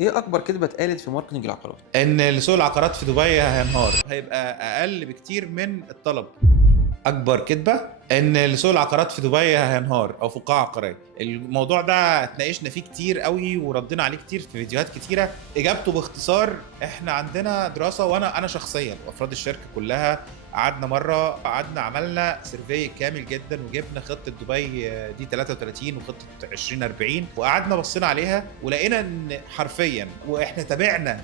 ايه اكبر كذبه اتقالت في ماركتنج العقارات؟ ان سوق العقارات في دبي هينهار، هيبقى اقل بكتير من الطلب. اكبر كذبه ان سوق العقارات في دبي هينهار او فقاعه عقاريه. الموضوع ده اتناقشنا فيه كتير قوي وردينا عليه كتير في فيديوهات كتيره. اجابته باختصار، احنا عندنا دراسه، وانا شخصيا وافراد الشركه كلها قعدنا عملنا سيرفي كامل جدا، وجبنا خطه دبي دي 33 وخطه 2040، وقعدنا بصينا عليها ولقينا ان حرفيا، واحنا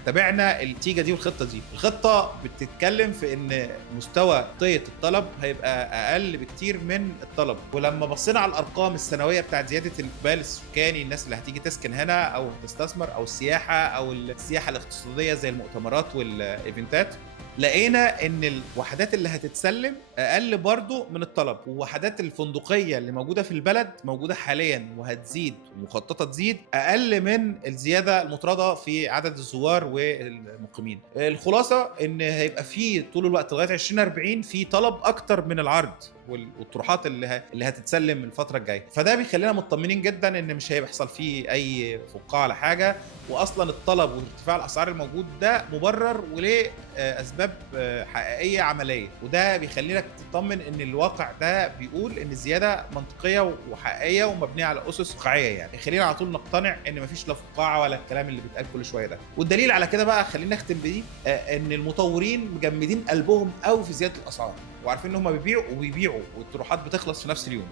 تابعنا النتيجه دي والخطه دي. الخطه بتتكلم في ان مستوى طيه الطلب هيبقى اقل بكتير من الطلب. ولما بصينا على الارقام السنويه بتاعت زياده الاقبال السكاني، الناس اللي هتيجي تسكن هنا او تستثمر، او السياحه او السياحه الاقتصاديه زي المؤتمرات والايفنتات، لقينا ان الوحدات اللي هتتسلم اقل برضو من الطلب. والوحدات الفندقيه اللي موجوده في البلد موجوده حاليا وهتزيد ومخططه تزيد اقل من الزياده المطرده في عدد الزوار والمقيمين. الخلاصه ان هيبقى في طول الوقت لغايه 2040 في طلب اكتر من العرض والطروحات اللي هتتسلم الفتره الجايه. فده بيخلينا مطمنين جدا ان مش هيحصل فيه اي فقاعه على حاجه، واصلا الطلب وارتفاع الاسعار الموجود ده مبرر وليه اسباب حقيقيه عمليه. وده بيخلينا تطمن ان الواقع ده بيقول ان الزياده منطقيه وحقيقيه ومبنيه على اسس واقعيه، يعني خلينا على طول نقتنع ان مفيش لا فقاعه ولا الكلام اللي بيتقال كل شويه ده. والدليل على كده بقى، خلينا نختم بدي، ان المطورين مجمدين قلبهم قوي في زياده الاسعار، وعارفين ان هم بيبيعوا والطروحات بتخلص في نفس اليوم.